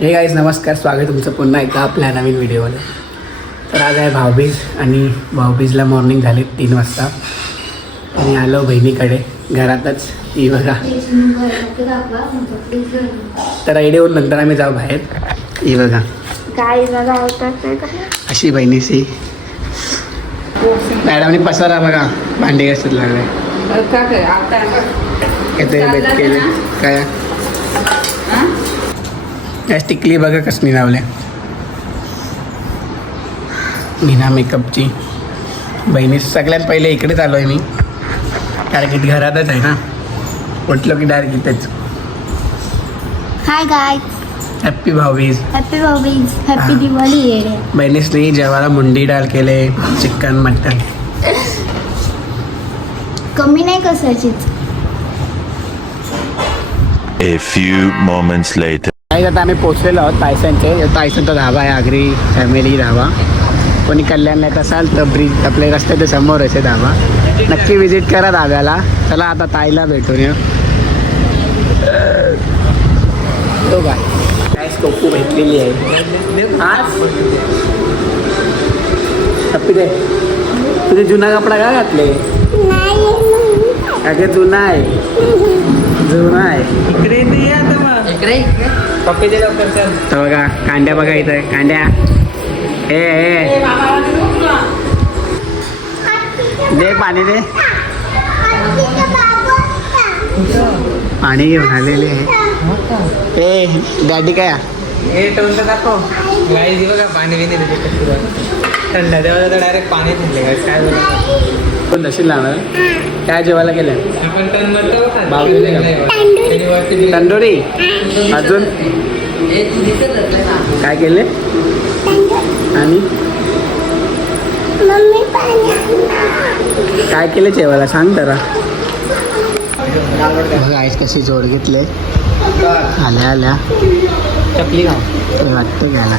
हे गाईज नमस्कार स्वागत आहे तुमचं पुन्हा एकदा आपल्या नवीन व्हिडिओमध्ये तर आज आहे भाऊबीज आणि भाऊबीजला मॉर्निंग झाली तीन वाजता. आणि आलो बहिणीकडे घरातच. ती बघा. तर रेडी होऊन नंतर आम्ही जाऊ बाहेर. ही बघा. अशी बहिणीची मॅडमने पसारा बघा भांडे घासत लागले काय? काय टिकली बघा कसली लावले मीना मेकअपची. बहिणी सगळ्यात पहिले इकडेच आलो आहे मी. कारण की घरातच आहे ना. उठलो की डायरेक्ट इथेच. Hi guy happy Bhaubeej. Happy Bhaubeej. हा. हॅपी दिवाळी येडे. बहिणीसनी जेवायला मुंडी डाळ केले चिकन मटन. कमी नाही कसायचीच. A few moments later. काही आता आम्ही पोचलेलो आहोत तायसनचे तायसनचा धाबा आहे आगरी फॅमिली धाबा कोणी कल्याणला येत असाल तर ब्रिज आपल्या रस्त्याच्या समोरच आहे धाबा नक्की विजिट करा धाब्याला. चला आता ताईला भेटून या तो काय? भेटलेली आहे? आज? टप्पी दे. तुझे जुना कपडा का घातले? अगे जुना आहे. जुना आहे. तर बघा कांड्या बघा इथं कांड्या. ए ए. दे पाणी दे. पाणी घेऊन आलेले आहे. ए डॅडी काय? हे टोन तर दाखव. गाईज बघा पाणी बिनी देते कसं थंड तेव्हा तर डायरेक्ट पाणी गाईज काय पण नशील लावणार. काय जेवायला केलं आपण टन म्हणतो तंदुरी? अजून? काय केले? आणि? काय केलं जेवायला? सांग जरा. बघा आईस कशी जोड घेतले. आल्या आल्या. चपली वाटतं घ्यायला.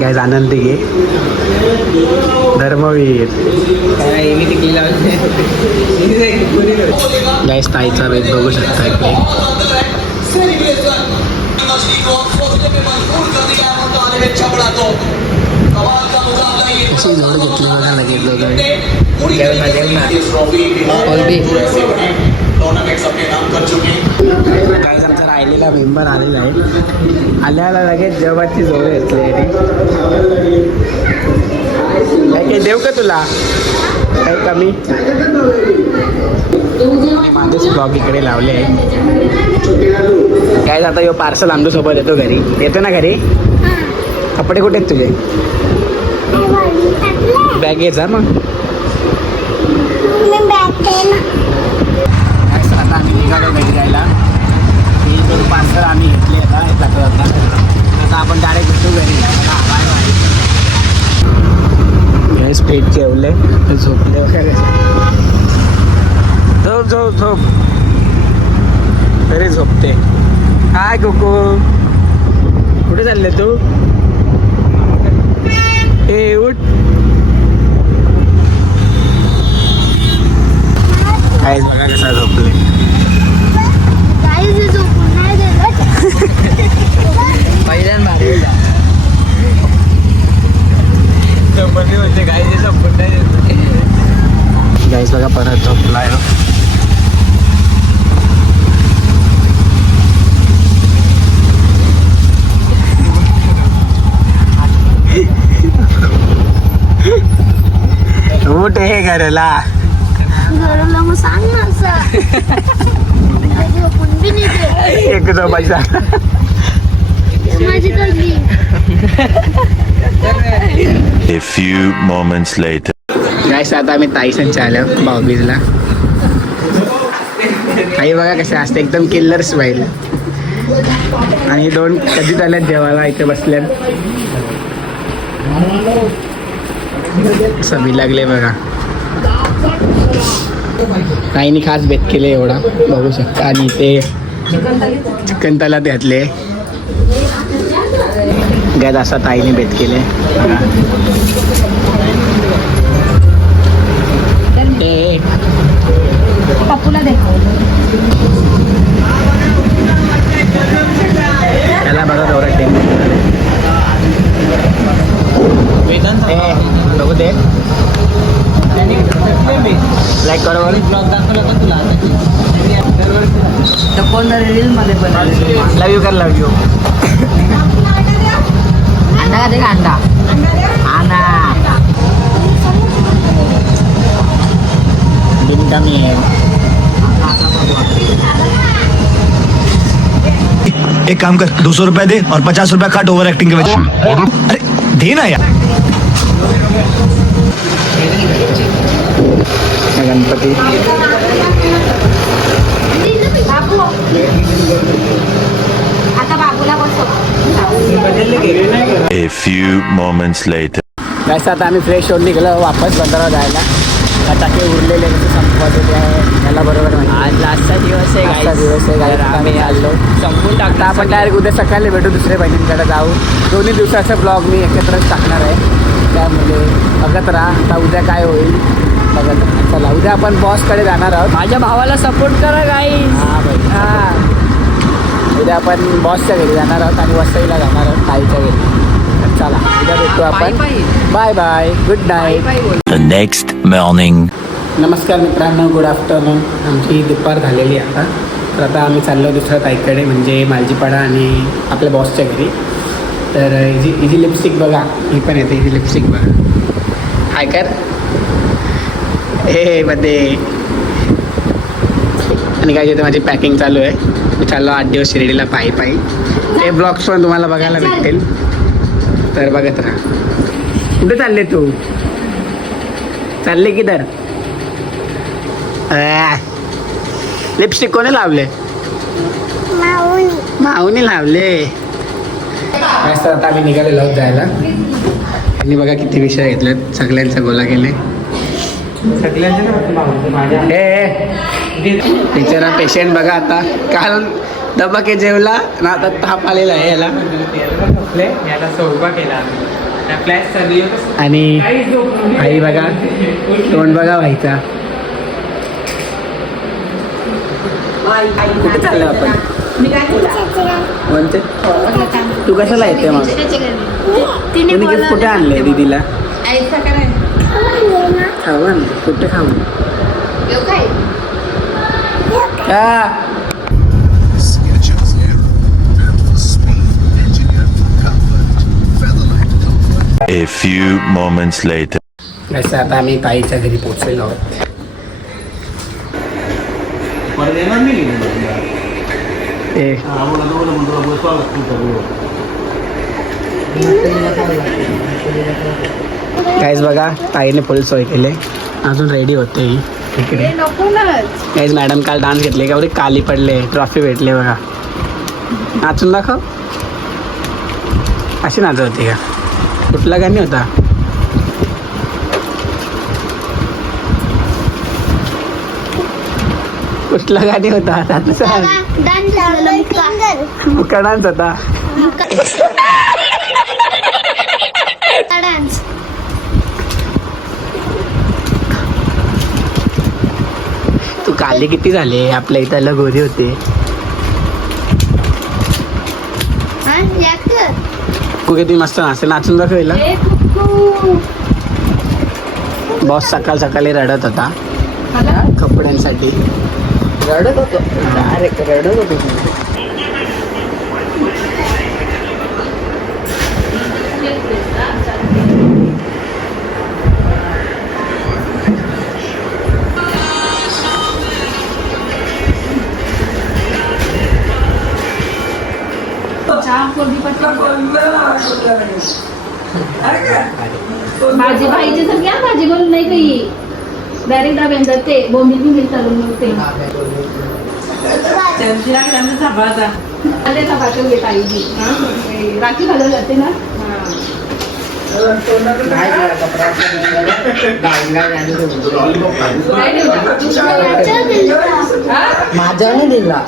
गॅस आनंदी घे धर्मवीर. काय मी टिकली लावली गॅस ताईचा वेग बघू शकता इकडे. कशी जोड घेतली बघा लगेच दोघं. जेवण जेवण ऑलबी काय आमचा राहिलेला मेंबर आलेला आहे. आल्याला लगेच जेवाची जोड काही देऊ का तुला? काही कमी? माझेच ब्लॉग इकडे लावले आहे. काय आता? यो पार्सल आमच्यासोबत येतो घरी. येतो ना घरी? कपडे कुठे आहेत तुझे? बॅग घे जा मग आता आम्ही निघालो घरी जायला ही पार्सल आम्ही घेतले आता होता आता आपण डायरेक्ट भेटू घरी. गॅस पेट जेवले झोपले. वगैरे झोप झोप झोप तरी झोपते. काय कोको. कुठे चालले तू? ए उठ. काय बघा कसा झोपले काही झोपून नाही दिलं पहिल्यान भारी काय ते झोपून नाही गाईस बघा परत झोपलाय उठ हे घरला. घराला मग सांग ना असं. एक झोपायचा. माझी A few moments later. Guys आता आम्ही ताईसनच्या आलो भाऊबीजला आई बघा कसे असते एकदम किल्लर स्माईल आणि दोन कधी झाल्यात जेवायला इथे बसल्यात समी लागले बघा ताईने खास बेत केले एवढा बघू शकता आणि ते चिकन तलात घातले गॅस असा ताईने बेत केले. त्याला बघा तेवढा टेम बघू दे. लाईक करोवर ब्लॉग दाखवला का तुला कोण रील मध्ये पण लव यू कर लव यू दिन एक काम कर दो सौ रुपया दे और पचास रुपया काट ओवर एक्टिंग के वजह अरे दे ना यार। गणपती। बाबू आता बाबूला बसव A few moments later. जास्त आता आम्ही फ्रेश होऊन निघलो वापस बंदरावर जायला फटाके उरलेले ते आहे. याला बरोबर माहिती. आज लास्टचा दिवस आहे आजचा guys. दिवस आहे guys. आम्ही आलो संपून टाकला आपण डायरेक्ट उद्या सकाळी भेटू दुसऱ्या बहिणींकडे जाऊ दोन्ही दिवसाचा ब्लॉग मी एकत्रच टाकणार आहे त्यामुळे बघत राहा आता उद्या काय होईल बघत. चला उद्या आपण बॉसकडे जाणार आहोत माझ्या भावाला सपोर्ट करा गाई हा बाई हा उद्या आपण बॉसच्या घरी जाणार आहोत आणि वसईला जाणार आहोत ताईच्या घरी तर चला उद्या भेटू आपण. Bye bye. Good night The next morning. नमस्कार मित्रांनो गुड आफ्टरनून आमची दुपार झालेली आहे आता. तर आता आम्ही चाललो दुसऱ्या ताईकडे म्हणजे मालजीपाडा आणि आपल्या बॉसच्या घरी. तर हिची हिची लिपस्टिक बघा. ही पण येते हिची लिपस्टिक बघा. हाय कर. हे मध्ये. आणि काय तिथे माझी पॅकिंग चालू आहे. मी चाललो आठ दिवस शिर्डीला पायी पायी. ते ब्लॉग्स पण तुम्हाला बघायला भेटतील. तर बघत राहा. कुठे चालले तू? चालले की तर लिपस्टिक कोणी लावले? माऊनी लावले. मस्त आता आम्ही निघालेलो आहोत जायला. आणि बघा किती विषय घेतलेत. सगळ्यांचा गोला केले. बिचारा पेशंट बघा आता. काल दबाके जेवला ना आता ताप आलेला आहे याला. याला सोबा केला आणि आई बघा तोंड बघा व्हायचा. कुठे चाललो आपण? म्हणते तू कशाला येते मग? तिने गिफ्ट कुठे आणले दीदीला. खाऊ आण कुठे खाऊ? का A few moments later. असं आता आम्ही ताईच्या घरी पोहोचलेलो आहोत ए काहीच बघा ताईने फुल सोय केले अजून रेडी होते. ही इकडे काहीच मॅडम काल डान्स घेतले का? बरे काली पडले ट्रॉफी भेटले बघा. नाचून दाखव. अशी नाचत होती का? कुठला गाणी होता? कुठला गाणी होता? आता सांग. होता. तू काली किती झाले? आपल्या इथं लगोरी होते. तू किती मस्त नाचते नाचून दाखवला बॉस सकाळ सकाळी रडत होता. कपड्यांसाठी. रडत होतो. रडत होतो. माझी भाईची तर घ्या माझी बोलून नाही काही डायरेक्ट डब्यांदा ते बोंबील बिंबील चालून मग ते. घेत आई जी. राखी घालून जाते ना? माझ्याने दिला.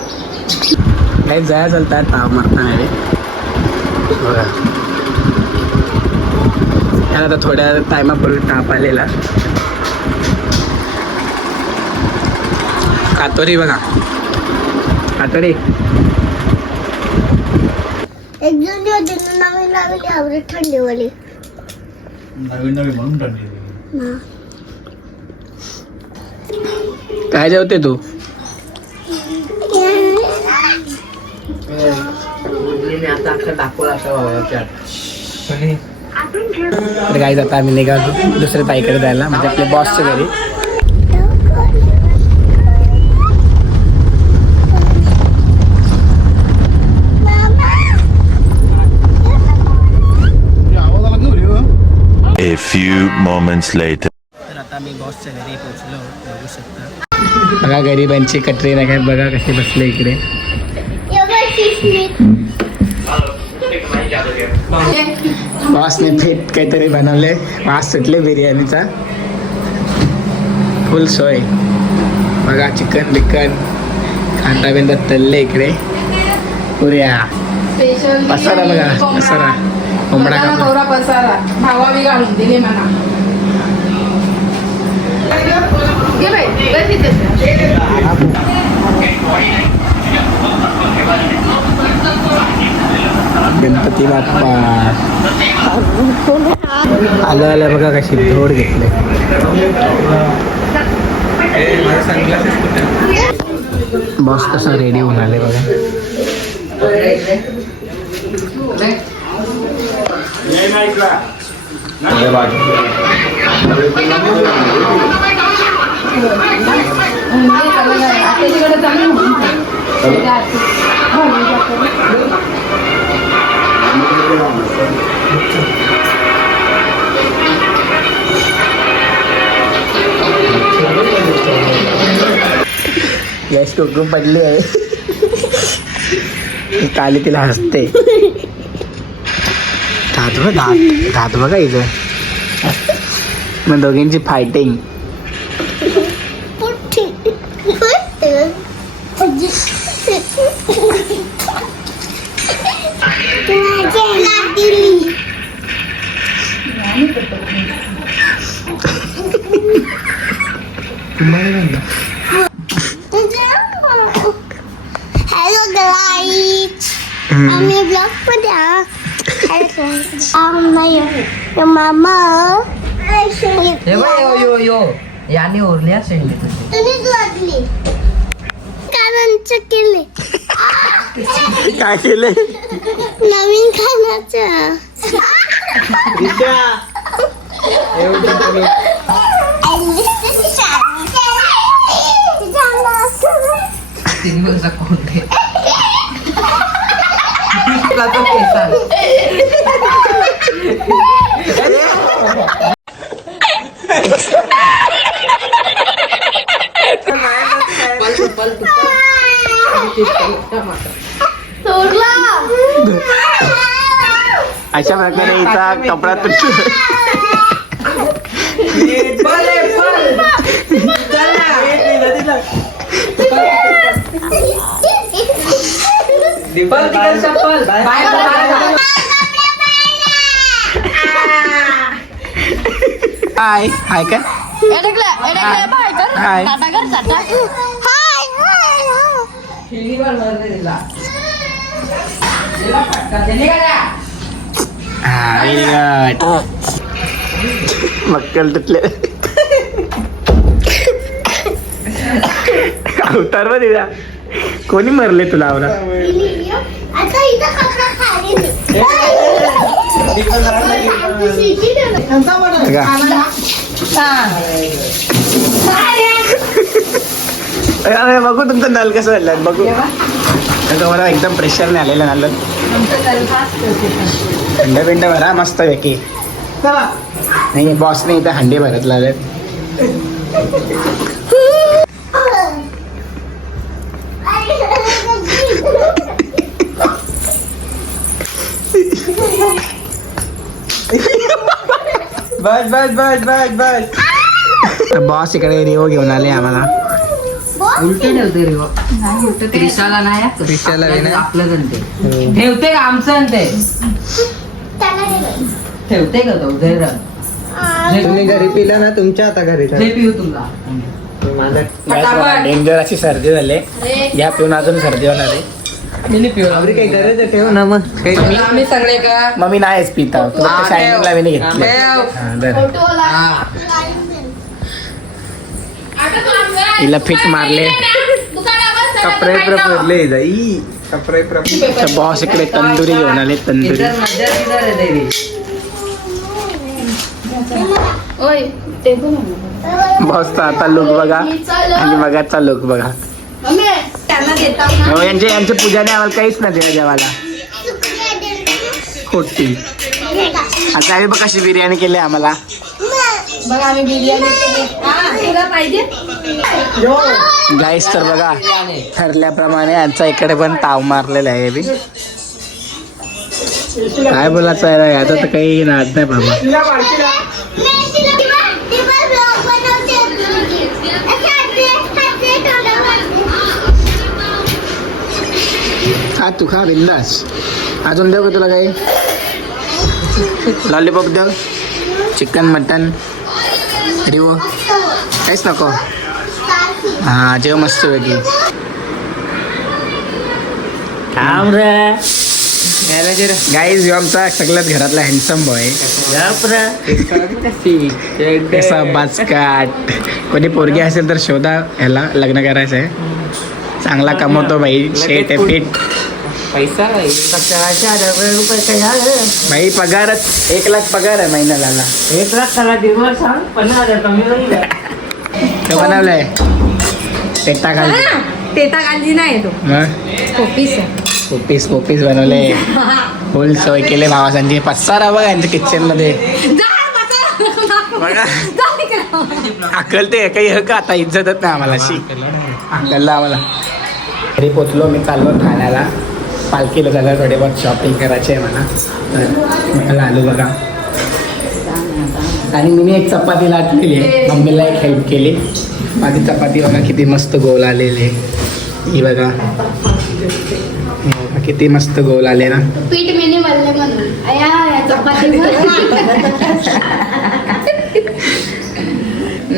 काही जया चलता ताव मारता नाही रे. बघा त्याला आता थोड्या टायमापूर्वी ताप आलेला. कातोरी बघा. कातोरी. एक जुनी होती ना नवीन थंडीवाली. म्हणून काय जेवते तू? तर काही आता आम्ही निघालो दुसऱ्या ताईकडे जायला म्हणजे आपल्या बॉसच्या घरी. A few moments later. तर आता मी बॉसच्या घरी पोहोचलो बघू शकता. बघा गरिबांची कटरी नगर बघा कसे बसले इकडे. बॉसने फेट काहीतरी बनवले. वास सुटले बिर्याणीचा. फुल सोय. बघा चिकन बिकन. कांदा बिंदा तलले इकडे. पुऱ्या पसारा बघा पसारा. कोंबडा कापला पसारा. भावा बी घालून दिले म्हणा. घे बाई, बस इथे. गणपती बाप्पा आलं आलं बघा कशी धोड घेतले. बॉस कसा रेडी होऊन आले बघा. गॅस टोकून पडली आहे. काली तिला हसते. दात बघ धात बघा इथं? मग दोघींची फायटिंग हॅलो गाईज आम्ही ब्लॉगमध्ये हॅलो मामा हे बघ यो यो यो याने शेंडी तुझी तुम्हीच वाजली कानांचं केले काय केले नवीन खाण्याचं तीन वर्ष कोणते तुला तो केसा पलटू पलटू अशा प्रकारे हिचा कपडा तुटतो पल तिकडे चप्पल. बाहेर जा, बाहेर जा. हाय. हाय काय? हाय. दिला दिला हा. मक्कल तुटले. अवतार जा कोणी मरले तुला आवरा? अरे बघू तुमचं नल कसं झालं बघू. आता मला एकदम प्रेशरने आलेलं नल. थंड पिंड भरा मस्त पैकी. नाही बॉसने इथं हंडी भरत लावलेत. बस बस बस बस बस बॉस इकडे रिओ घेऊन आले आम्हाला उलटे ठेवते. त्रिशाला नाही हा. त्रिशाला? आपलं ठेवते का आमचं ते ठेवते का तो जय तुम्ही घरी पिला ना तुमच्या आता घरी जे पिऊ तुला माझा डेंजर अशी सर्दी झाली या पिऊन अजून सर्दी होणार आहे काही गरज आहे ठेव ना मग. काही मी आम्ही सगळे का? मग मी नाहीच पिता. तुला शायनिंगला मी नाही घेतले. ठेव. हा, बरं. हिला फिट मारले. कपडे प्रफरले जाई. कपडे बॉस इकडे तंदुरी घेऊन आले तंदुरी. इधर मजा किधर है तेरी ओय ते पण आहे. बॉसचा आता लुक बघा. आणि बघाचा लुक बघा. मम्मी त्यांना देता ना हो, यांचे यांचे पूजाने आम्हाला काहीच नाही दिलं जेवायला. खोटी. आता आम्ही बघ कशी बिर्याणी केली आम्हाला. बघ आम्ही बिर्याणी केली. हा, तुला पाहिजे? गाईस तर बघा ठरल्याप्रमाणे यांचा इकडे पण ताव मारलेला आहे बी. काय बोलायचं आहे? आता तर काही नाद नाही बाबा. तू खा बिंदास अजून देऊ का तुला काही? लॉलीपॉप देऊ? चिकन मटन डिओ काहीच नको. हा जेव मस्त पैकी. थांब रे. गाईज आमचा सगळ्यात घरातला हँडसम बॉय कसा बाचकाट. कोणी पोरगी असेल तर शोधा ह्याला लग्न करायचं आहे चांगला कमवतो भाई शेट आहे फिट पैसा हजार रुपये काय भाई पगारच एक लाख पगार आहे महिन्याला. एक लाख त्याला दिवस सांग पन्नास हजार कमी होईल. तो बनवलंय. पेटा खाली तेता कांदी नाही तो. मग? कोपीस पोपीस पोपीस बनवले. फुल सोय केले भावासांची. पसारा बघा यांच्या किचनमध्ये बघा. अकल ते काही हं का आता इज्जतच नाही आम्हाला शी. अकलला आम्हाला. घरी पोचलो मी चाललो ठाण्याला. पालखीला थोडे बहुत शॉपिंग करायची आहे मला तर मला आलो बघा. आणि मी एक चपाती लाटलेली आहे. मम्मीला एक हेल्प केली. माझी चपाती बघा किती मस्त गोल आलेली आहे. ही बघा. किती मस्त गोल आले ना. पीठ या चपाती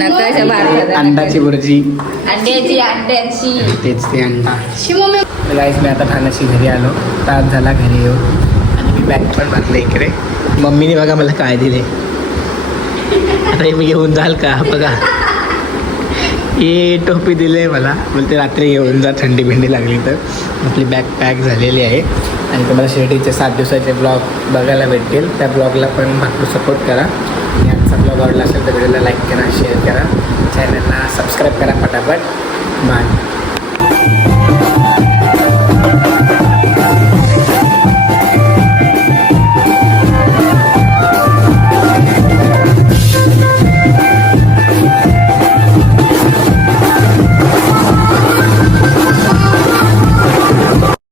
नकाशा भारतात अंडाची अंड्याची अंड्याची तेच ते अंडा. शिमो गाईस मी आता ठाण्याशी घरी आलो. तास झाला घरी येऊ आणि मी बॅग पण भरले इकडे. मम्मीने बघा मला काय दिले. आता हे मी घेऊन जाल का? बघा. ही टोपी दिली मला. बोलते रात्री घेऊन जा थंडी बिंडी लागली तर. आपली बॅग पॅक झालेली आहे. आणि तुम्हाला शिर्डीचे सात दिवसाचे ब्लॉग बघायला भेटतील. त्या ब्लॉगला पण भरपूर सपोर्ट करा. आजचा ब्लॉग आवडला असेल तर व्हिडिओला लाईक करा शेअर करा. चॅनलला सबस्क्राईब करा पटापट. बाय